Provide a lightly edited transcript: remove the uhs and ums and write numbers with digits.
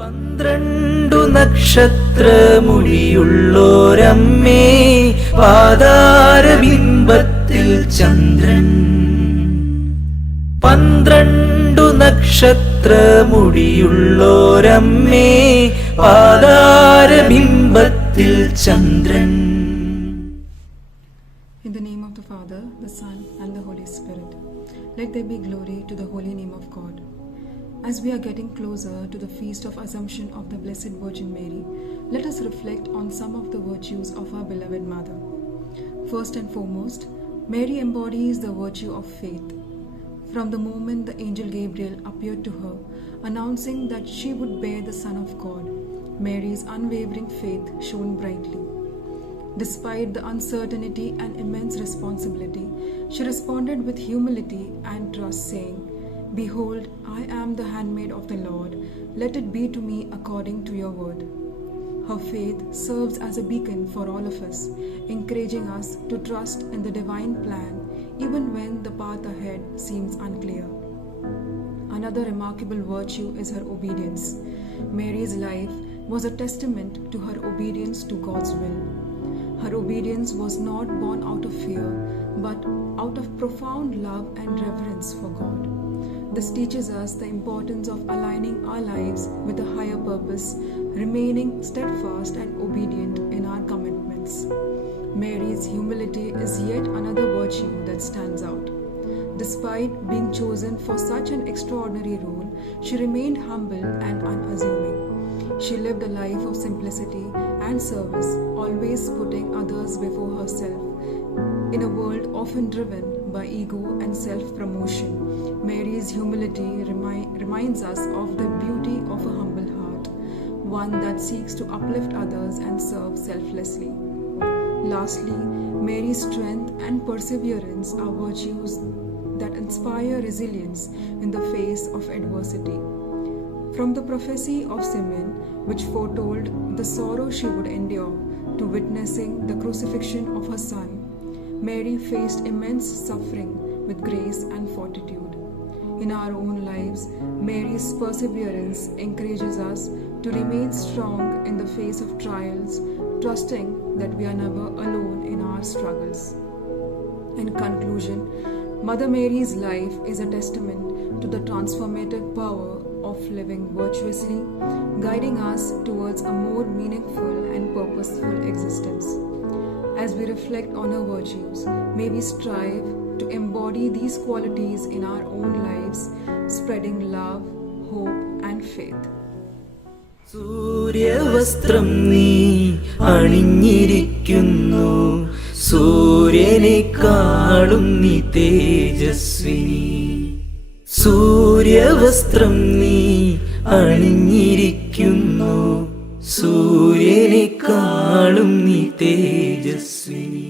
12 നക്ഷത്രമുടിയുള്ളോരമ്മേ, പാതാരബിംബത്തിൽ Chandran. 12 നക്ഷത്രമുടിയുള്ളോരമ്മേ, പാതാരബിംബത്തിൽ Chandran. In the name of the Father, the Son, and the Holy Spirit. Let there be glory to the holy name of God. As we are getting closer to the feast of Assumption of the Blessed Virgin Mary, let us reflect on some of the virtues of our beloved Mother. First and foremost, Mary embodies the virtue of faith. From the moment the angel Gabriel appeared to her, announcing that she would bear the Son of God, Mary's unwavering faith shone brightly. Despite the uncertainty and immense responsibility, she responded with humility and trust, saying, "Behold, I am the handmaid of the Lord. Let it be to me according to your word." Her faith serves as a beacon for all of us, encouraging us to trust in the divine plan even when the path ahead seems unclear. Another remarkable virtue is her obedience. Mary's life was a testament to her obedience to God's will. Her obedience was not born out of fear, but out of profound love and reverence for God. This teaches us the importance of aligning our lives with a higher purpose, remaining steadfast and obedient in our commitments. Mary's humility is yet another virtue that stands out. Despite being chosen for such an extraordinary role, she remained humble and unassuming. She lived a life of simplicity and service, always putting others before herself. In a world often driven by ego and self-promotion, Mary's humility reminds us of the beauty of a humble heart, one that seeks to uplift others and serve selflessly. Lastly, Mary's strength and perseverance are virtues that inspire resilience in the face of adversity. From the prophecy of Simeon, which foretold the sorrow she would endure, to witnessing the crucifixion of her son, Mary faced immense suffering with grace and fortitude. In our own lives, Mary's perseverance encourages us to remain strong in the face of trials, trusting that we are never alone in our struggles. In conclusion, Mother Mary's life is a testament to the transformative power of living virtuously, guiding us towards a more meaningful and purposeful existence. As we reflect on her virtues, may we strive to embody these qualities in our own lives, spreading love, hope, and faith. സൂര്യവസ്ത്രം നീ അണിഞ്ഞിരിക്കുന്നു, സൂര്യനെക്കാളും നീ തേജസ്വിനി. സൂര്യവസ്ത്രം നീ അണിഞ്ഞിരിക്കുന്നു, സൂര്യനെക്കാളും നീ തേജസ്വിനി.